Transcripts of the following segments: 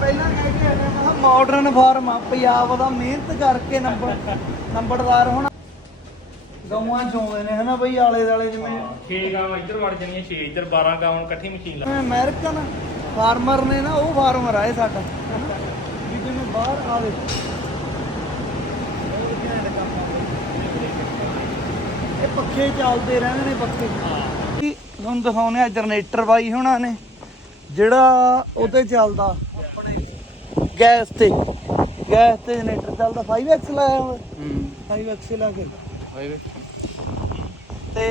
ਪਹਿਲਾਂ ਕਹਿ ਕੇ ਆਇਆ ਮੈਂ ਮਾਡਰਨ ਫਾਰਮ ਆ ਪੰਜਾਬ ਦਾ ਮਿਹਨਤ ਕਰਕੇ ਨੰਬਰ ਨੰਬਰਦਾਰ ਹੋਣਾ। ਗਊਆਂ ਚੋਂਦੇ ਨੇ ਹਨਾ ਬਈ ਆਲੇ ਦਾਲੇ ਜਿਵੇਂ 6 ਗਾਵਾਂ ਇੱਧਰ ਵੜ ਜਾਣੀਆਂ 6 ਇੱਧਰ 12 ਗਾਵਾਂ ਇਕੱਠੀ ਮਸ਼ੀਨ ਲਾ ਜਿਵੇਂ ਅਮਰੀਕਨ ਫਾਰਮਰ ਨੇ ਨਾ ਉਹ ਫਾਰਮਰ ਆ ਇਹ ਸਾਡਾ ਹਨਾ। ਵੀ ਜਿਵੇਂ ਬਾਹਰ ਆ ਦੇ। ਇਹ ਪੱਖੇ ਚੱਲਦੇ ਰਹਿੰਦੇ ਨੇ ਪੱਖੇ। ਕੀ ਤੁਹਾਨੂੰ ਦਿਖਾਉਨੇ ਆ ਜਨਰੇਟਰ ਬਾਈ ਹੋਣਾ ਨੇ ਜਿਹੜਾ ਉਹਤੇ ਚੱਲਦਾ। ਗੈਸ ਤੇ ਗੈਸ ਤੇ ਜਨਰੇਟਰ ਚੱਲਦਾ 5x ਲਾਇਆ ਹੋਇਆ। ਹੂੰ। 5x ਲਾ ਕੇ। ਹਾਈਵੇ ਤੇ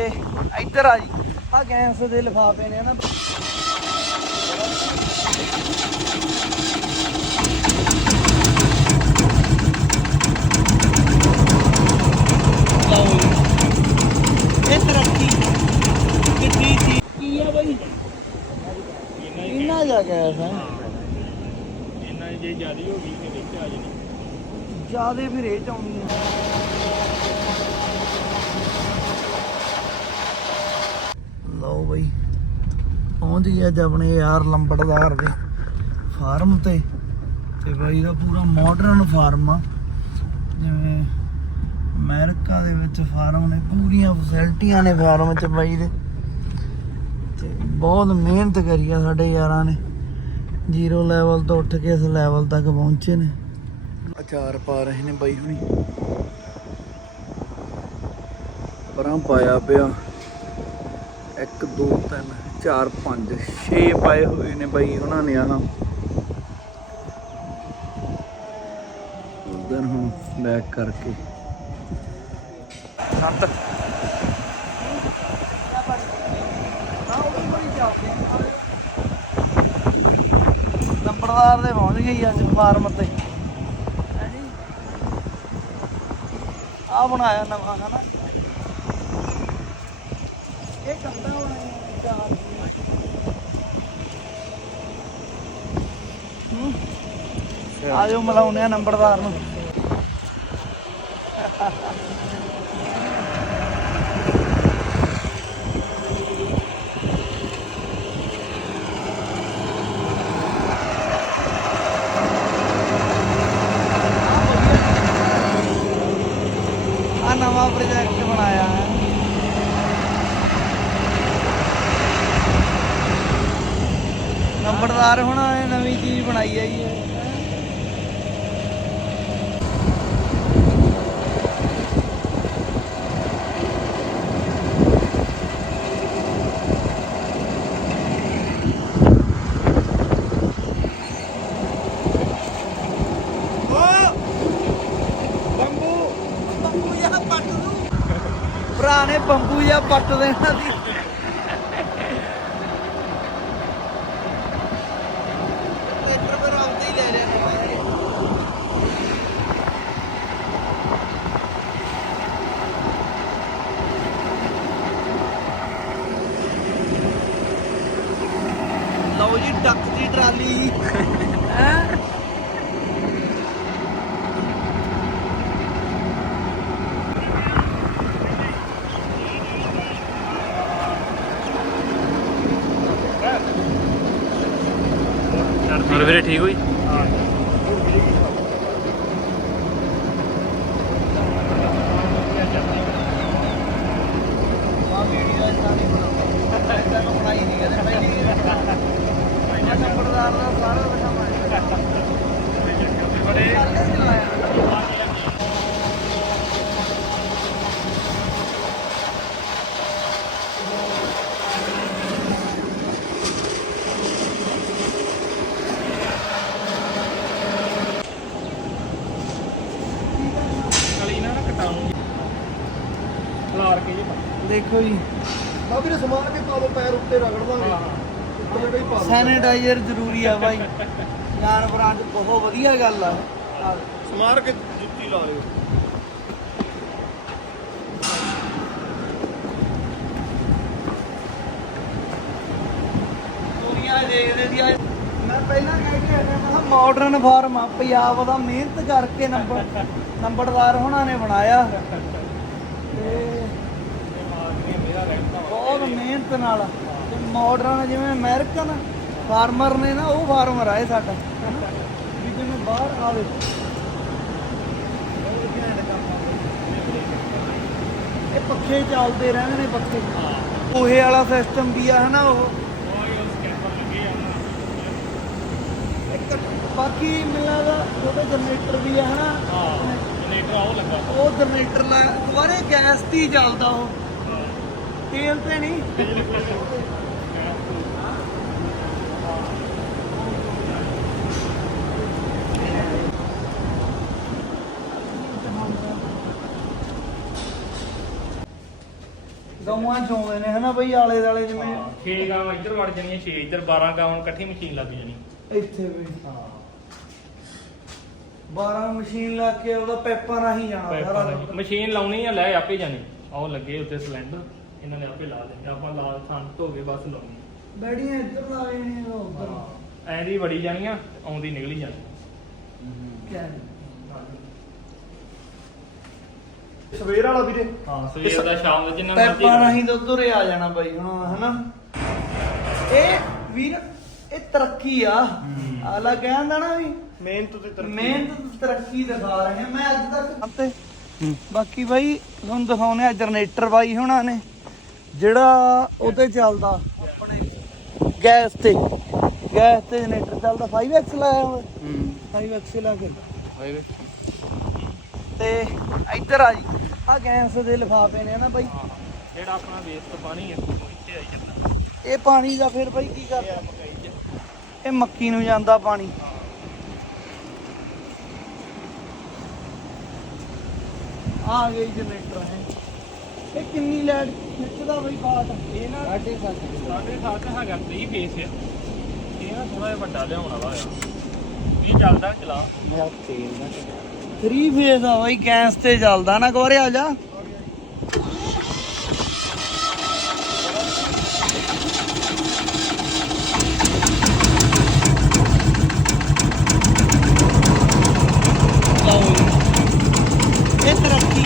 ਇੱਧਰ ਆ ਜੀ ਆ ਗੈਸ ਦੇ ਲਿਫਾਫੇ ਨੇ ਨਾ। ਲਓ ਜੀ। ਇਹ ਤਰੱਕੀ ਕਿੱਡੀ ਚੀਜ਼। ਕੀ ਆ ਬਈ? ਇੰਨਾ ਜਾ ਹੈ? ਇਹਨਾਂ ਜੇ ਜ਼ਿਆਦੀ ਹੋ ਗਈ ਤੇ ਵਿੱਚ ਆ ਜਾਣੀ। ਜਿਆਦੇ ਫਿਰ ਇਹ ਚ ਆਉਣੀ ਆ। ਲਓ ਬਈ, ਪਹੁੰਚ ਗਏ ਅੱਜ ਆਪਣੇ ਯਾਰ ਲੰਬੜਦਾਰ ਦੇ ਫਾਰਮ ਤੇ। ਤੇ ਬਾਈ ਦਾ ਪੂਰਾ ਮਾਡਰਨ ਫਾਰਮ ਆ। ਜਿਵੇਂ ਅਮਰੀਕਾ ਦੇ ਵਿੱਚ ਫਾਰਮ ਨੇ, ਪੂਰੀਆਂ ਫੈਸਿਲਿਟੀਆਂ ਨੇ ਫਾਰਮ 'ਚ ਬਾਈ ਦੇ ਤੇ ਬਹੁਤ ਮਿਹਨਤ ਕਰੀ ਆ ਸਾਡੇ ਯਾਰਾਂ ਨੇ। ਜ਼ੀਰੋ ਲੈਵਲ ਤੋਂ ਉੱਠ ਕੇ ਇਸ ਲੈਵਲ ਤੱਕ ਪਹੁੰਚੇ ਨੇ। ਅਚਾਰ ਪਾ ਰਹੇ ਨੇ ਬਾਈ ਹੁਣੀ। ਪਰਾਂ ਪਾਇਆ ਪਿਆ। 1 2 3 4 5 6 ਪਾਏ ਹੋਏ ਨੇ ਬਾਈ ਉਹਨਾਂ ਨੇ ਆਹ। ਉਧਰ ਹੁਣ ਬੈਕ ਕਰਕੇ। ਸੰਤ। ਨੰਬਰਦਾਰ ਦੇ ਪਹੁੰਚ ਗਈ ਅੱਜ ਫਾਰਮ ਤੇ। ਆ ਬਣਾਇਆ ਨਵਾਂ ਹਨਾ? ਇਹ ਕੰਦਾ ਬਣਾਇਆ ਚਾਰ ਹੂੰ? ਆ ਜਾਓ ਮਿਲਾਉਂਦੇ ਆ ਨੰਬਰਦਾਰ ਨੂੰ ਆ ਨਵਾਂ ਪ੍ਰੋਜੈਕਟ ਬਣਾਇਆ ਹੈ ਨੰਬਰਦਾਰ ਹੁਣ ਨਵੀਂ ਚੀਜ਼ ਬਣਾਈ ਹੈ ਜੀ ਇਹ। ਬੰਬੂ ਬੰਬੂ ਜਾਂ ਪੱਟ ਦੂ ਭਰਾ ਨੇ ਬੰਬੂ ਜਾਂ ਪੱਟ ਦੇਣਾ ਸੀ ਟਰੈਕਟਰ ਫਿਰ ਆਪਦੇ ਹੀ ਲੈ ਲਿਆ ਲਓ ਜੀ ਡੱਕ ਦੀ ਟਰਾਲੀ ਹੈ ਹੋਰ ਵੀਰੇ ਠੀਕ ਹੋਈ ਆ ਵੀਡੀਓ ਇਦਾਂ ਨਹੀਂ ਬਣਾਉਂਦਾ ਇਦਾਂ ਨੂੰ ਬਣਾਈ ਨਹੀਂ ਕਹਿੰਦੇ ਪਹਿਲੀ ਮੈਂ ਨੰਬਰਦਾਰ ਦਾ ਸਾਰਾ ਦਿਖਾਵਾਂ ਬੜੇ ਕਲੀ ਨਾ ਨਾ ਕਟਾਉਂ ਖਲਾਰ ਕੇ ਜੀ ਦੇਖੋ ਜੀ। ਆ ਵੀਰੇ ਸਮਾਨ ਕੇ ਪਾ ਲਓ ਪੈਰ ਉੱਤੇ ਰਗੜ ਦਾਂਗੇ ਉੱਤੇ ਕਈ ਪਾ ਲਓ। ਸੈਨੀਟਾਈਜ਼ਰ ਜ਼ਰੂਰੀ ਆ ਬਾਈ। ਜਾਨਵਰਾਂ 'ਚ ਬਹੁਤ ਵਧੀਆ ਗੱਲ ਆ। ਸਮਾਰ ਕੇ ਜੁੱਤੀ ਲਾ ਲਿਓ। ਦੁਨੀਆ ਦੇਖਦੇ ਦੀ ਅੱਜ ਮੈਂ ਪਹਿਲਾਂ ਕਹਿ ਕੇ ਆਇਆ ਮੈਂ ਮਾਡਰਨ ਫਾਰਮ ਆ। ਪੰਜਾਬ ਦਾ ਮਿਹਨਤ ਕਰਕੇ ਨੰਬਰ ਨੰਬਰਦਾਰ ਹੋਣਾ ਨੇ ਬਣਾਇਆ ਤੇ ਬਹੁਤ ਮਿਹਨਤ ਨਾਲ ਤੇ ਮਾਡਰਨ ਜਿਵੇਂ ਅਮਰੀਕਨ ਫਾਰਮਰ ਨੇ ਨਾ ਉਹ ਫਾਰਮਰ ਆਏ ਸਾਡਾ? ਵੀ ਜਿਵੇਂ ਬਾਹਰ ਆਵੇ। ਇਹ ਪੱਖੇ ਚੱਲਦੇ ਰਹਿੰਦੇ ਨੇ ਪੱਖੇ। ਹਾਂ ਕੋਹੇ ਵਾਲਾ ਸਿਸਟਮ ਵੀ ਆ ਹਨਾ ਉਹ। ਉਹ ਹੀ ਆ ਨਾ ਬਾਕੀ ਮਿਲਾਂ ਦਾ ਉਹਦੇ ਜਨਰੇਟਰ ਵੀ ਆ ਹਨਾ। ਹਾਂ ਜਨਰੇਟਰ ਉਹ ਲੱਗਾ। ਉਹ ਜਨਰੇਟਰ ਲਾ ਦੁਬਾਰੇ ਗੈਸ ਤੇ ਹੀ ਚੱਲਦਾ ਉਹ। ਤੇਲ ਤੇ ਨਹੀਂ। ਗਊਆਂ ਚੋਂਦੇ ਨੇ ਹਨਾ ਬਈ ਆਲੇ ਦਾਲੇ ਜਿਵੇਂ। 6 ਗਾਵਾਂ ਇੱਧਰ ਵੜ ਜਾਣੀਆਂ 6 ਇੱਧਰ 12 ਗਾਵਾਂ ਇਕੱਠੀ ਮਸ਼ੀਨ ਲੱਗ ਜਾਣੀ। ਇੱਥੇ ਵੀ। ਹਾਂ। 12 ਮਸ਼ੀਨ ਲਾ ਕੇ ਉਹਦਾ ਪੈਪਾਂ ਰਾਹੀਂ ਜਾਣਾ ਪਾਈਪਾਂ ਸਾਰਾ ਰਾਹੀਂ। ਮਸ਼ੀਨ ਲਾਉਣੀ ਆ ਲੈ ਆਪੇ ਜਾਣੀ। ਆਹ ਲੱਗੇ ਉੱਤੇ ਸਿਲੰਡਰ। ਇਹਨਾਂ ਨੇ ਆਪੇ ਲਾ ਦੇਣੇ ਆਪਾਂ ਲਾ ਥਾਂ ਧੋ ਕੇ ਬਸ ਲਾਉਣੀ। ਬੈੜੀਆਂ ਇੱਧਰ ਲਾ ਲੈਣੀਆਂ ਉਹ ਉੱਧਰ। ਐਂ ਦੀ ਵੜੀ ਜਾਣੀਆਂ ਆਉਂਦੀ ਨਿਕਲੀ ਜਾਣੀ। ਸਵੇਰ ਵਾਲਾ ਵੀਰੇ। ਹਾਂ ਸਵੇਰ ਦਾ ਸ਼ਾਮ ਦਾ ਜਿੰਨਾ ਮਰਜ਼ੀ ਪੈਪਾਂ। ਰਾਹੀਂ ਤਾਂ ਉਧਰ ਆ ਜਾਣਾ ਬਾਈ ਹੁਣ ਹਨਾ? ਇਹ ਵੀਰ ਇਹ ਤਰੱਕੀ ਆ। ਹੂੰ। ਆਲਾ ਕਹਿੰਦਾ ਨਾ ਵੀ ਮਿਹਨਤ ਤੇ ਤਰੱਕੀ। ਮਿਹਨਤ ਤੇ ਤਰੱਕੀ ਦਿਖਾ ਰਹੇ ਆ। ਮੈਂ ਅੱਜ ਤੱਕ ਤੇ ਬਾਕੀ ਬਾਈ ਤੁਹਾਨੂੰ ਦਿਖਾਉਨੇ ਆ ਜਨਰੇਟਰ ਬਾਈ ਹੁਣਾਂ ਨੇ। ਜਿਹੜਾ ਉਹਤੇ ਚੱਲਦਾ ਆਪਣੇ ਗੈਸ ਤੇ ਗੈਸ ਤੇ ਜਨਰੇਟਰ ਚੱਲਦਾ 5x ਲਾਇਆ ਹੋਇਆ 5x ਲਾ ਕੇ। ਤੇ ਇੱਧਰ ਆ ਜੀ ਆ ਗੈਸ ਦੇ ਲਿਫਾਫੇ ਨੇ ਨਾ ਬਾਈ। ਹਾਂ। ਜਿਹੜਾ ਆਪਣਾ ਵੇਸਟ ਪਾਣੀ ਹੈ ਉਹ ਇੱਥੇ ਆਈ ਜਾਂਦਾ। ਇਹ ਪਾਣੀ ਦਾ ਫਿਰ ਬਾਈ ਕੀ ਕਰਦਾ ਮਕਾਈ ਚ ਇਹ ਮੱਕੀ ਨੂੰ ਜਾਂਦਾ ਪਾਣੀ। ਆ ਗਈ ਜਨਰੇਟਰ ਹੈ। ਇਹ ਕਿੰਨੀ ਲਾਈਟ ਖਿੱਚਦਾ ਬਈ ਬਾਟ ਇਹ ਨਾ ਸਾਡੇ ਸਾਥ ਹੈਗਾ 3 ਫੇਸ ਆ। ਇਹ ਨਾ ਥੋੜਾ ਜਿਹਾ ਵੱਡਾ ਲਿਆਉਣ ਵਾਲਾ ਆ ਇਹ ਚੱਲਦਾ ਚਲਾ। 3 ਫੇਜ਼ ਆ ਬਈ ਗੈਸ ਤੇ ਚੱਲਦਾ ਨਾ ਕੋਰੇ ਆ ਜਾ ਲਓ ਜੀ। ਇਹ ਤਰੱਕੀ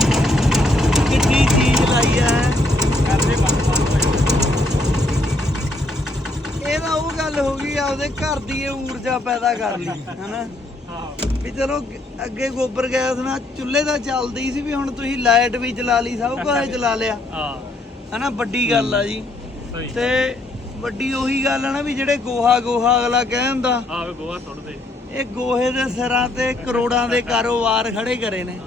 ਕਿੱਡੀ ਚੀਜ਼ ਲਾਈ ਆ ਕਰਦੇ ਬੰਦ ਬੰਦ ਹੋਏ ਇਹ ਤਾਂ ਉਹ ਗੱਲ ਹੋ ਗਈ ਆਪਦੇ ਘਰ ਦੀ ਇਹ ਊਰਜਾ ਪੈਦਾ ਕਰ ਲਈ ਹਨਾ? ਵੀ ਚਲੋ ਅੱਗੇ ਗੋਬਰ ਗੈਸ ਨਾਲ ਚੁੱਲ੍ਹੇ ਦਾ ਚੱਲਦੀ ਸੀ ਵੀ ਹੁਣ ਤੁਸੀਂ ਲਾਈਟ ਵੀ ਚਲਾ ਲਈ ਸਭ ਕੁਝ ਚਲਾ ਲਿਆ। ਹਾਂ। ਹਨਾ ਵੱਡੀ ਗੱਲ ਆ ਜੀ। ਤੇ ਵੱਡੀ ਉਹੀ ਗੱਲ ਆ ਨਾ ਵੀ ਜਿਹੜੇ ਗੋਹਾ ਗੋਹਾ ਅਗਲਾ ਕਹਿੰਦਾ ਦੇ ਇਹ ਗੋਹੇ ਦੇ ਸਿਰਾਂ ਤੇ ਕਰੋੜਾਂ ਦੇ ਕਾਰੋਬਾਰ ਖੜੇ ਕਰੇ ਨੇ।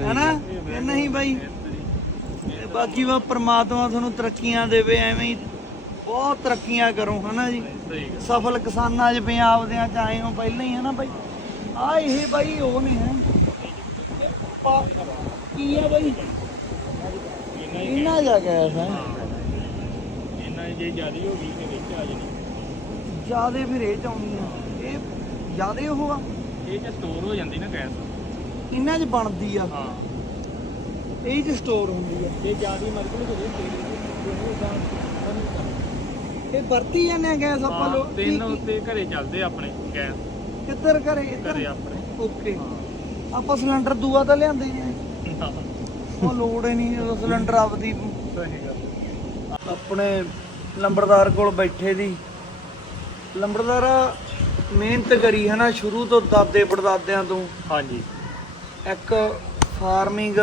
ਹਨਾ? ਇਹ ਨਹੀਂ ਬਾਈ। ਤੇ ਬਾਕੀ ਵਾ ਪ੍ਰਮਾਤਮਾ ਤੁਹਾਨੂੰ ਤਰੱਕੀਆਂ ਦੇਵੇ ਐਵੇਂ ਹੀ ਬਹੁਤ ਤਰੱਕੀਆਂ ਕਰੋ ਹਨਾ ਜੀ। ਸਫਲ ਕਿਸਾਨਾਂ 'ਚ ਪੰਜਾਬ ਦੇ ਚ ਆਏ ਹੋ ਪਹਿਲਾਂ ਹੀ ਹੈ ਨਾ ਬਾਈ? ਆ ਇਹ ਬਾਈ ਉਹ ਨੇ ਹੈ। ਕੀ ਆ ਬਾਈ? ਇੰਨਾ ਜਾ ਗਿਆ ਇਹਨਾਂ ਦੀ ਜੇ ਜਿਆਦੀ ਹੋ ਗਈ ਤੇ ਵਿੱਚ ਆ ਜਾਣੀ। ਜਿਆਦੇ ਫਿਰ ਇਹ ਚ ਆ ਇਹ ਜਿਆਦੇ ਉਹ ਆ? ਇਹ ਚ ਸਟੋਰ ਹੋ ਜਾਂਦੀ ਨਾ ਗੈਸ। ਇਹਨਾਂ 'ਚ ਬਣਦੀ ਆ? ਹਾਂ। ਇਹ 'ਚ ਸਟੋਰ ਹੁੰਦੀ ਆ। ਜੇ ਜਿਆਦੀ ਮਰਜ਼ੀ ਹੋ ਗਈ ਇਹ ਵਰਤੀ ਜਾਂਦੇ ਆ ਗੈਸ ਆਪਾਂ ਲੋਕ ਕੀ- ਤਿੰਨ ਕੀ- ਉੱਤੇ ਘਰੇ ਚੱਲਦੇ ਆਪਣੇ ਗੈਸ। ਕਿੱਧਰ ਘਰੇ ਇੱਧਰ? ਆਪਣੇ। ਓਕੇ। ਆਪਾਂ ਸਿਲੰਡਰ ਦੂਆ ਤਾਂ ਲਿਆਂਦੇ ਹੀ ਨੇ। ਹਾਂ ਉਹ ਲੋੜ ਹੀ ਨਹੀਂ ਜਦੋਂ ਸਿਲੰਡਰ ਆਪਦੀ। ਸਹੀ ਗੱਲ ਆਪਣੇ ਲੰਬੜਦਾਰ ਕੋਲ ਬੈਠੇ ਦੀ। ਲੰਬੜਦਾਰ ਮਿਹਨਤ ਕਰੀ ਹੈ ਨਾ ਸ਼ੁਰੂ ਤੋਂ ਦਾਦੇ ਪੜਦਾਦਿਆਂ ਤੋਂ। ਹਾਂਜੀ। ਇੱਕ ਫਾਰਮਿੰਗ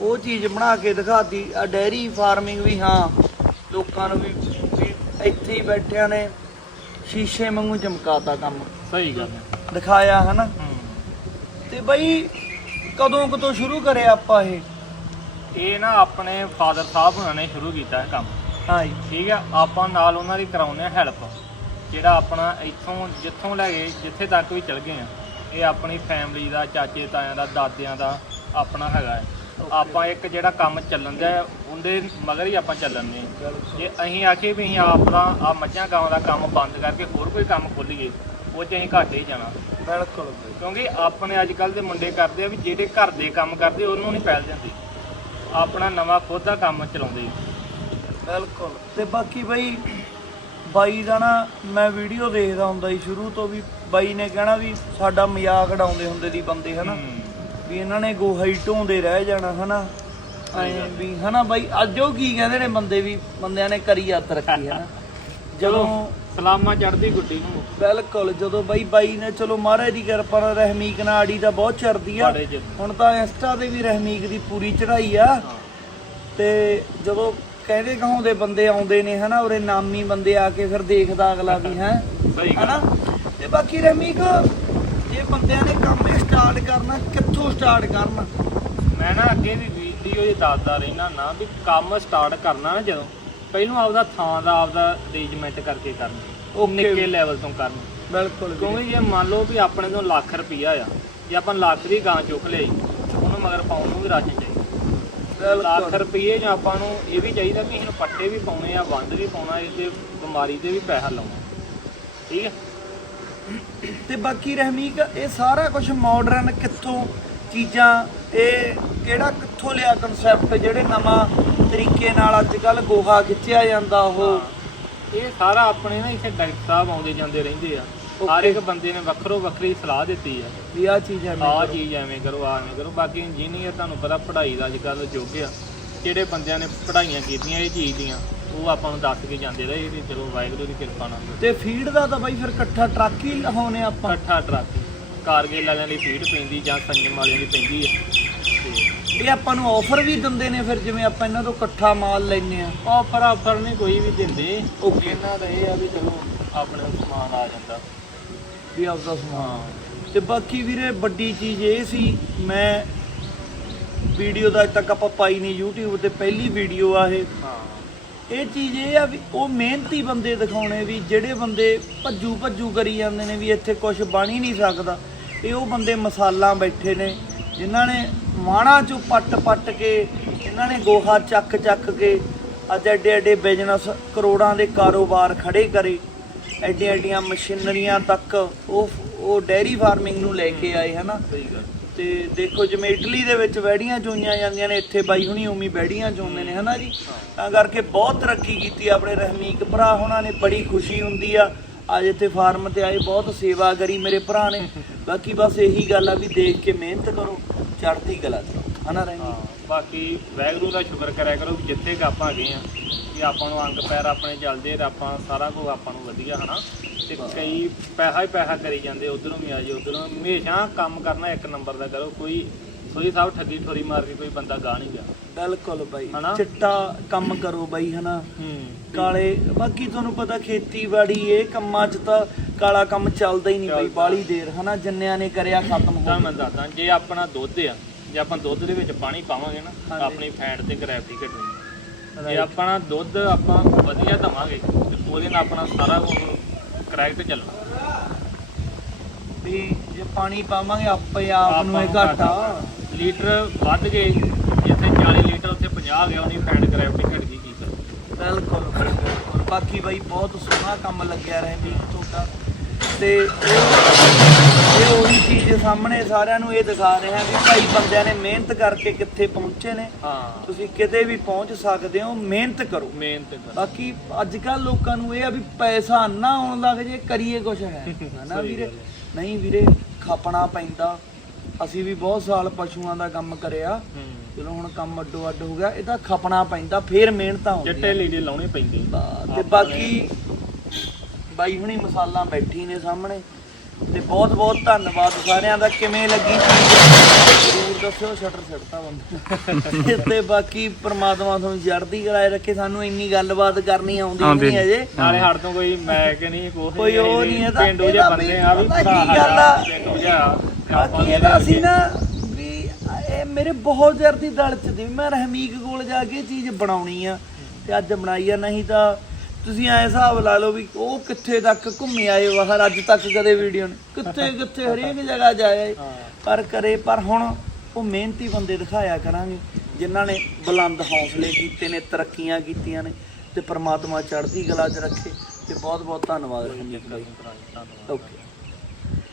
ਉਹ ਚੀਜ਼ ਬਣਾ ਕੇ ਦਿਖਾਤੀ। ਆ ਡੈਰੀ ਫਾਰਮਿੰਗ ਵੀ ਹਾਂ। ਲੋਕਾਂ ਨੂੰ ਵੀ ਇੱਥੇ ਹੀ ਬੈਠਿਆਂ ਨੇ ਸ਼ੀਸ਼ੇ ਵਾਂਗੂ ਚਮਕਾਤਾ ਕੰਮ। ਸਹੀ ਗੱਲ ਹੈ। ਦਿਖਾਇਆ ਹਨਾ? ਹੂੰ। ਤੇ ਬਈ ਕਦੋਂ ਕਦੋਂ ਸ਼ੁਰੂ ਕਰਿਆ ਆਪਾਂ ਇਹ? ਇਹ ਨਾ ਆਪਣੇ ਫਾਦਰ ਸਾਹਿਬ ਹੁਣਾਂ ਨੇ ਸ਼ੁਰੂ ਕੀਤਾ ਇਹ ਕੰਮ। ਹਾਂ ਜੀ। ਠੀਕ ਆ? ਆਪਾਂ ਨਾਲ ਉਹਨਾਂ ਦੀ ਕਰਾਉਂਦੇ ਆ ਹੈਲਪ ਜਿਹੜਾ ਆਪਣਾ ਇੱਥੋਂ ਜਿੱਥੋਂ ਲੈ ਗਏ ਜਿੱਥੇ ਤੱਕ ਵੀ ਚਲ ਗਏ ਆ। ਇਹ ਆਪਣੀ ਫੈਮਿਲੀ ਦਾ ਚਾਚੇ ਤਾਇਆਂ ਦਾ ਦਾਦਿਆਂ ਦਾ ਆਪਣਾ ਹੈਗਾ ਹੈ। ਆਪਾਂ ਇੱਕ ਜਿਹੜਾ ਕੰਮ ਚੱਲਣ ਹੈ, ਉਹਦੇ ਮਗਰ ਹੀ ਆਪਾਂ ਚੱਲਣ ਨੇ ਜੇ ਅਸੀਂ ਆਖੀਏ ਵੀ ਅਸੀਂ ਆਪਣਾ ਆ ਮੱਝਾਂ ਗਾਵਾਂ ਦਾ ਕੰਮ ਬੰਦ ਕਰਕੇ ਹੋਰ ਕੋਈ ਕੰਮ ਖੋਲੀਏ ਉਹ ਚ ਅਸੀਂ ਘਾਟੇ ਹੀ ਜਾਣਾ। ਬਿਲਕੁਲ ਕਿਉਂਕਿ ਆਪਣੇ ਅੱਜ ਕੱਲ ਦੇ ਮੁੰਡੇ ਕਰਦੇ ਆ ਵੀ ਜਿਹੜੇ ਘਰ ਦੇ ਕੰਮ ਕਰਦੇ ਉਹਨੂੰ ਨਹੀਂ ਪੈਲ ਜਾਂਦੀ। ਆਪਣਾ ਨਵਾਂ ਖੁਦ ਦਾ ਕੰਮ ਚਲਾਉਂਦੇ ਬਿਲਕੁਲ। ਤੇ ਬਾਕੀ ਬਈ ਬਾਈ ਦਾ ਨਾ ਮੈਂ ਵੀਡੀਓ ਦੇਖਦਾ ਹੁੰਦਾ ਸੀ ਸ਼ੁਰੂ ਤੋਂ ਵੀ ਬਾਈ ਨੇ ਕਹਿਣਾ ਵੀ ਸਾਡਾ ਮਜ਼ਾਕ ਉਡਾਉਂਦੇ ਹੁੰਦੇ ਦੀ ਬੰਦੇ ਹਨਾ। ਵੀ ਇਹਨਾਂ ਨੇ ਗੋਹਾ ਹੀ ਢੋਂਦੇ ਰਹਿ ਜਾਣਾ ਹਨਾ? ਐਂ ਵੀ ਹਨਾ ਬਾਈ? ਅੱਜ ਉਹ ਕੀ ਕਹਿੰਦੇ ਨੇ ਬੰਦੇ ਵੀ ਬੰਦਿਆਂ ਨੇ ਕਰੀ ਆ ਤਰੱਕੀ ਹਨਾ? ਜਦੋਂ ਸਲਾਮਾਂ ਚੜਦੀ ਗੁੱਡੀ ਨੂੰ। ਬਿਲਕੁਲ ਜਦੋਂ ਬਾਈ ਬਾਈ ਨੇ ਚਲੋ ਮਹਾਰਾਜ ਦੀ ਕਿਰਪਾ ਨਾਲ ਰਹਿਮੀਕ ਨਾਲ ਆੜੀ ਦਾ ਬਹੁਤ ਚੜਦੀ ਆ। ਹੁਣ ਤਾਂ ਇੰਸਟਾ ਤੇ ਵੀ ਰਹਿਮੀਕ ਦੀ ਪੂਰੀ ਚੜਾਈ ਆ। ਤੇ ਜਦੋਂ ਕਹਿੰਦੇ ਕਹਾਉਂਦੇ ਬੰਦੇ ਆਉਂਦੇ ਨੇ ਹਨਾ ਉਰੇ ਨਾਮੀ ਬੰਦੇ ਆ ਕੇ ਫਿਰ ਦੇਖਦਾ ਅਗਲਾ ਵੀ ਹੈ? ਸਹੀ ਗੱਲ। ਹਨਾ? ਤੇ ਬਾਕੀ ਰਹਿਮੀਕ ਜੇ ਬੰਦਿਆਂ ਨੇ ਕੰਮ ਇਹ ਸਟਾਰਟ ਕਰਨਾ ਕਿੱਥੋਂ ਸਟਾਰਟ ਕਰਨਾ? ਮੈਂ ਨਾ ਅੱਗੇ ਵੀ ਵੀਡੀਓ 'ਚ ਦੱਸਦਾ ਰਹਿਣਾ ਨਾ ਵੀ ਕੰਮ ਸਟਾਰਟ ਕਰਨਾ ਨਾ ਜਦੋਂ ਪਹਿਲਾਂ ਆਪਦਾ ਥਾਂ ਦਾ ਆਪਦਾ ਅਰੇਂਜਮੈਂਟ ਕਰਕੇ ਕਰਨਾ ਉਹ Okay. ਨਿੱਕੇ ਲੈਵਲ ਤੋਂ ਕਰਨਾ। ਬਿਲਕੁਲ ਕਿਉਂਕਿ ਜੇ ਮੰਨ ਲਓ ਵੀ ਆਪਣੇ ਤੋਂ ਲੱਖ ਰੁਪਈਆ ਆ ਜੇ ਆਪਾਂ ਲੱਖ ਦੀ ਗਾਂ ਚੁੱਕ ਲਈ ਉਹਨੂੰ ਮਗਰ ਪਾਉਣ ਨੂੰ ਵੀ ਰਾਸ਼ਨ ਚਾਹੀਦਾ। ਲੱਖ ਰੁਪਏ ਜਾਂ ਆਪਾਂ ਨੂੰ ਇਹ ਵੀ ਚਾਹੀਦਾ ਕਿ ਇਹਨੂੰ ਪੱਟੇ ਵੀ ਪਾਉਣੇ ਆ ਵੰਦ ਵੀ ਪਾਉਣਾ ਇਹ ਤੇ ਬਿਮਾਰੀ ਤੇ ਵੀ ਪੈਸਾ ਲਾਉਣਾ। ਠੀਕ ਹੈ? ਤੇ ਬਾਕੀ ਰਹਿਮੀਕ ਇਹ ਸਾਰਾ ਕੁਝ ਮਾਡਰਨ ਕਿੱਥੋਂ ਚੀਜ਼ਾਂ ਇਹ ਕਿਹੜਾ ਕਿੱਥੋਂ ਲਿਆ ਕਨਸੈਪਟ ਜਿਹੜੇ ਨਵਾਂ ਤਰੀਕੇ ਨਾਲ ਅੱਜ ਕੱਲ ਗੋਹਾ ਖਿੱਚਿਆ ਜਾਂਦਾ ਉਹ? ਇਹ ਸਾਰਾ ਆਪਣੇ ਨਾ ਇੱਥੇ ਡਾਕਟਰ ਸਾਹਿਬ ਆਉਂਦੇ ਜਾਂਦੇ ਰਹਿੰਦੇ ਆ। ਹਰ ਇੱਕ ਬੰਦੇ ਨੇ ਵੱਖਰੋ ਵੱਖਰੀ ਸਲਾਹ ਦਿੱਤੀ ਆ। ਵੀ ਆ ਚੀਜ਼ ਐਵੇਂ ਕਰੋ। ਚੀਜ਼ ਐਵੇਂ ਕਰੋ ਆਹ ਐਵੇਂ ਕਰੋ। ਬਾਕੀ ਇੰਜੀਨੀਅਰ ਤੁਹਾਨੂੰ ਪਤਾ ਪੜ੍ਹਾਈ ਦਾ ਅੱਜ ਕੱਲ੍ਹ ਯੁੱਗ ਆ। ਜਿਹੜੇ ਬੰਦਿਆਂ ਨੇ ਪੜ੍ਹਾਈਆਂ ਕੀਤੀਆਂ ਇਹ ਚੀਜ਼ ਦੀਆਂ? ਉਹ ਆਪਾਂ ਨੂੰ ਦੱਸ ਕੇ ਜਾਂਦੇ ਰਹੇ ਤੇ ਚਲੋ ਵਾਹਿਗੁਰੂ ਦੀ ਕਿਰਪਾ ਨਾਲ। ਤੇ ਫੀਡ ਦਾ ਤਾਂ ਬਾਈ ਫਿਰ ਇਕੱਠਾ ਟਰੱਕ ਹੀ ਲਹਾਉਨੇ ਆਪਾਂ? ਇਕੱਠਾ ਟਰੱਕ। ਕਾਰਗਿਲ ਵਾਲਿਆਂ ਦੀ ਫੀਡ ਪੈਂਦੀ ਜਾਂ ਸੰਜਮ ਵਾਲਿਆਂ ਦੀ ਪੈਂਦੀ ਹੈ। ਤੇ ਇਹ ਆਪਾਂ ਨੂੰ ਆਫਰ ਵੀ ਦਿੰਦੇ ਨੇ ਫਿਰ ਜਿਵੇਂ ਆਪਾਂ ਇਹਨਾਂ ਤੋਂ ਇਕੱਠਾ ਮਾਲ ਲੈਨੇ ਆ ਆਫਰ ਆਫਰ ਨਹੀਂ ਕੋਈ ਵੀ ਦਿੰਦੇ। Okay. ਇਹਨਾਂ ਦਾ ਇਹ ਆ ਵੀ ਚਲੋ ਆਪਣੇ ਸਮਾਨ ਆ ਜਾਂਦਾ। ਵੀ ਆਪਦਾ ਸਮਾਨ। ਤੇ ਬਾਕੀ ਵੀਰੇ ਵੱਡੀ ਚੀਜ਼ ਇਹ ਸੀ ਮੈਂ ਵੀਡੀਓ ਦਾ ਅੱਜ ਤੱਕ ਆਪਾਂ ਪਾਈ ਨਹੀਂ YouTube ਤੇ ਪਹਿਲੀ ਵੀਡੀਓ ਆ ਇਹ। ਹਾਂ। ਇਹ ਚੀਜ਼ ਇਹ ਆ ਵੀ ਉਹ ਮਿਹਨਤੀ ਬੰਦੇ ਦਿਖਾਉਣੇ ਵੀ ਜਿਹੜੇ ਬੰਦੇ ਭੱਜੂ ਭੱਜੂ ਕਰੀ ਜਾਂਦੇ ਨੇ ਵੀ ਇੱਥੇ ਕੁਝ ਬਣ ਹੀ ਨਹੀਂ ਸਕਦਾ। ਇਹ ਉਹ ਬੰਦੇ ਮਸਾਲਾ ਬੈਠੇ ਨੇ, ਜਿਨ੍ਹਾਂ ਨੇ ਵਾਣਾ ਚੋਂ ਪੱਟ ਪੱਟ ਕੇ, ਇਹਨਾਂ ਨੇ ਗੋਹਾ ਚੱਕ ਚੱਕ ਕੇ, ਅੱਜ ਐਡੇ ਐਡੇ ਬਿਜ਼ਨਸ ਕਰੋੜਾਂ ਦੇ ਕਾਰੋਬਾਰ ਖੜੇ ਕਰੇ। ਐਡੇ ਐਡੀਆਂ ਮਸ਼ੀਨਰੀਆਂ ਤੱਕ ਉਹ ਉਹ ਡੈਰੀ ਫਾਰਮਿੰਗ ਨੂੰ ਲੈ ਕੇ ਆਏ, ਹਨਾ? ਸਹੀ ਤੇ ਦੇਖੋ ਜਿਵੇਂ ਇਟਲੀ ਦੇ ਵਿੱਚ ਵੈੜੀਆਂ ਚੋਈਆਂ ਜਾਂਦੀਆਂ ਨੇ, ਇੱਥੇ ਬਾਈ ਹੁਣੀ ਉਮੀ ਵੈੜੀਆਂ ਚੋਂਦੇ ਨੇ, ਹਨਾ ਜੀ? ਤਾਂ ਕਰਕੇ ਬਹੁਤ ਤਰੱਕੀ ਕੀਤੀ ਆਪਣੇ ਰਹਿਮੀਕ ਭਰਾ ਹੁਣਾਂ ਨੇ, ਬੜੀ ਖੁਸ਼ੀ ਹੁੰਦੀ ਆ। ਅੱਜ ਇੱਥੇ ਫਾਰਮ ਤੇ ਆਏ, ਬਹੁਤ ਸੇਵਾ ਕਰੀ ਮੇਰੇ ਭਰਾ ਨੇ। ਬਾਕੀ ਬਸ ਇਹੀ ਗੱਲ ਆ ਵੀ ਦੇਖ ਕੇ ਮਿਹਨਤ ਕਰੋ, ਚੜ੍ਹਦੀ ਕਲਾ ਚ ਹਨਾ ਹਾਂ ਰਹਿਮੀਕ ਬਾਕੀ ਵਾਹਿਗੁਰੂ ਦਾ ਸ਼ੁਕਰ ਕਰਿਆ ਕਰੋ ਵੀ ਜਿੱਥੇ ਕਿ ਆਪਾਂ ਗਏ ਆ ਕਿ ਆਪਾਂ ਨੂੰ ਅੰਗ ਪੈਰ ਆਪਣੇ ਚੱਲਦੇ ਤੇ ਆਪਾਂ ਸਾਰਾ ਕੁਝ ਆਪਾਂ ਨੂੰ ਵਧੀਆ, ਹਨਾ? ਤੇ ਕਈ ਪੈਸਾ ਹੀ ਪੈਸਾ ਕਰੀ ਜਾਂਦੇ ਉਧਰੋਂ ਵੀ ਆ ਜੇ ਉਧਰੋਂ ਹਮੇਸ਼ਾ ਕੰਮ ਕਰਨਾ ਇੱਕ ਨੰਬਰ ਦਾ ਕਰੋ ਕੋਈ ਸੋਈ ਸਾਹਿਬ ਠੱਗੀ ਠੋਰੀ ਮਾਰ ਕੇ ਕੋਈ ਬੰਦਾ ਗਾ ਨਹੀਂ ਗਿਆ ਬਿਲਕੁਲ ਬਾਈ ਹਨਾ? ਚਿੱਟਾ ਕੰਮ ਕਰੋ ਬਾਈ ਹਨਾ ਹੂੰ ਕਾਲੇ ਬਾਕੀ ਤੁਹਾਨੂੰ ਪਤਾ ਖੇਤੀਬਾੜੀ ਇਹ ਕੰਮਾਂ 'ਚ ਤਾਂ ਕਾਲਾ ਕੰਮ ਚੱਲਦਾ ਹੀ ਨਹੀਂ ਬਈ ਚੱਲਦਾ। ਬਾਲੀ ਦੇਰ ਹਨਾ ਜਿੰਨਿਆਂ ਨੇ ਕਰਿਆ ਖਤਮ ਹੋ ਤਾਂ ਗਿਆ ਮੈਂ ਦੱਸਦਾ ਜੇ ਆਪਣਾ ਦੁੱਧ ਆ ਜੇ ਆਪਾਂ ਦੁੱਧ ਦੇ ਵਿੱਚ ਪਾਣੀ ਪਾਵਾਂਗੇ ਨਾ ਹਾਂਜੀ। ਆਪਣੀ ਫੈਟ ਤੇ ਗ੍ਰੈਵਿਟੀ ਘਟੇਗੀ ਜੇ. ਆਪਣਾ ਦੁੱਧ ਆਪਾਂ ਵਧੀਆ ਦਵਾਂਗੇ ਤੇ ਉਹਦੇ ਨਾਲ ਆਪਣਾ ਸਾਰਾ ਕੁਝ ਕਰੈਕਟ ਚੱਲਣਾ। ਵੀ ਜੇ ਪਾਣੀ ਪਾਵਾਂਗੇ ਆਪੇ ਆਪ ਨੂੰ ਇਹ ਘਾਟਾ। ਲੀਟਰ ਵੱਧ ਗਏ ਜਿੱਥੇ 40 ਲੀਟਰ ਉੱਥੇ 50 ਗਿਆ ਉਹਨੀ ਫੈਟ ਗ੍ਰੈਵਿਟੀ ਘਟ ਗਈ ਕੀ ਕਰ ਬਿਲਕੁਲ ਬਿਲਕੁਲ। ਬਾਕੀ ਬਾਈ ਬਹੁਤ ਸੋਹਣਾ ਕੰਮ ਲੱਗਿਆ ਰਹੇ ਵੀ ਤੁਹਾਡਾ। ਤੇ ਇਹ ਇਹ ਉਹੀ ਚੀਜ਼ ਸਾਹਮਣੇ ਸਾਰਿਆਂ ਨੂੰ ਇਹ ਦਿਖਾ ਰਿਹਾ ਵੀ ਭਾਈ ਬੰਦਿਆਂ ਨੇ ਮਿਹਨਤ ਕਰਕੇ ਕਿੱਥੇ ਪਹੁੰਚੇ ਨੇ। ਹਾਂ। ਤੁਸੀਂ ਕਿਤੇ ਵੀ ਪਹੁੰਚ ਸਕਦੇ ਹੋ ਮਿਹਨਤ ਕਰੋ। ਮਿਹਨਤ ਕਰ। ਬਾਕੀ ਅੱਜ ਕੱਲ ਲੋਕਾਂ ਨੂੰ ਇਹ ਆ ਵੀ ਪੈਸਾ ਨਾ ਆਉਣ ਲੱਗ ਜੇ ਕਰੀਏ ਕੁਛ ਹੈ। ਹਨਾ ਵੀਰੇ? ਨਹੀਂ ਵੀਰੇ ਖਾਪਣਾ ਪੈਂਦਾ। ਅਸੀਂ ਵੀ ਬਹੁਤ ਸਾਲ ਪਸ਼ੂਆਂ ਦਾ ਕੰਮ ਕਰਿਆ। ਚਲੋ ਹੁਣ ਕੰਮ ਅੱਡੋ ਅੱਡ ਹੋ ਗਿਆ ਇਹ ਤਾਂ ਖਪਣਾ ਪੈਂਦਾ ਫੇਰ ਮਿਹਨਤਾਂ ਚਿੱਟੇ ਹੁੰਦੀਆਂ। ਲੀੜੇ ਲਾਉਣੇ ਪੈਂਦੇ। ਤੇ ਬਾਕੀ ਬਾਈ ਹੁਣੀ ਮਸਾਲਾ ਬੈਠੀ ਨੇ ਸਾਹਮਣੇ। ਤੇ ਬਹੁਤ ਬਹੁਤ ਧੰਨਵਾਦ ਸਾਰਿਆਂ ਦਾ ਕਿਵੇਂ ਲੱਗੀ ਚੀਜ਼? ਜ਼ਰੂਰ ਦੱਸਿਓ ਸ਼ਟਰ ਛੱਡਤਾ ਬੰਦ। ਤੇ ਬਾਕੀ ਪ੍ਰਮਾਤਮਾ ਤੁਹਾਨੂੰ ਜੜਦੀ ਕਰਾਏ ਰੱਖੇ ਸਾਨੂੰ ਇੰਨੀ ਗੱਲਬਾਤ ਕਰਨੀ ਆਉਂਦੀ ਨਹੀਂ ਅਜੇ। ਨਾਲੇ ਹੜ ਤੋਂ ਕੋਈ ਮੈਂ ਕਿ ਨਹੀਂ ਕੋਈ ਉਹ ਨਹੀਂ ਇਹਦਾ- ਪਿੰਡੂ ਜੇ ਬੰਦੇ ਆ ਵੀ ਗੱਲ ਆ? ਪਿੰਡੂ ਜਿਹਾ ਬਾਕੀ ਇਹਦਾ ਅਸੀਂ ਨਾ ਵੀ ਇਹ ਮੇਰੇ ਬਹੁਤ ਜ਼ਰ ਦੀ ਦਲ ਚ ਦੀ ਮੈਂ ਰਹਿਮੀਕ ਕੋਲ ਜਾ ਕੇ ਇਹ ਚੀਜ਼ ਬਣਾਉਣੀ ਆ। ਤੇ ਅੱਜ ਬਣਾਈ ਆ ਨਹੀਂ ਤਾਂ ਤੁਸੀਂ ਐ ਹਿਸਾਬ ਲਾ ਲਓ ਵੀ ਉਹ ਕਿੱਥੇ ਤੱਕ ਘੁੰਮੇ ਆਏ ਬਾਹਰ ਅੱਜ ਤੱਕ ਕਦੇ ਵੀਡੀਓ ਨੇ ਕਿੱਥੇ ਕਿੱਥੇ ਹਰੇਕ ਜਗ੍ਹਾ ਜਾਏ ਹਾਂ। ਪਰ ਕਰੇ ਪਰ ਹੁਣ ਉਹ ਮਿਹਨਤੀ ਬੰਦੇ ਦਿਖਾਇਆ ਕਰਾਂਗੇ ਜਿਨ੍ਹਾਂ ਨੇ ਬੁਲੰਦ ਹੌਸਲੇ ਕੀਤੇ ਨੇ ਤਰੱਕੀਆਂ ਕੀਤੀਆਂ ਨੇ ਤੇ ਪ੍ਰਮਾਤਮਾ ਚੜ੍ਹਦੀ ਕਲਾ 'ਚ ਰੱਖੇ। ਤੇ ਬਹੁਤ ਬਹੁਤ ਧੰਨਵਾਦ ਰਣਜੀਤ ਭਾਈ ਧੰਨਵਾਦ। ਓਕੇ।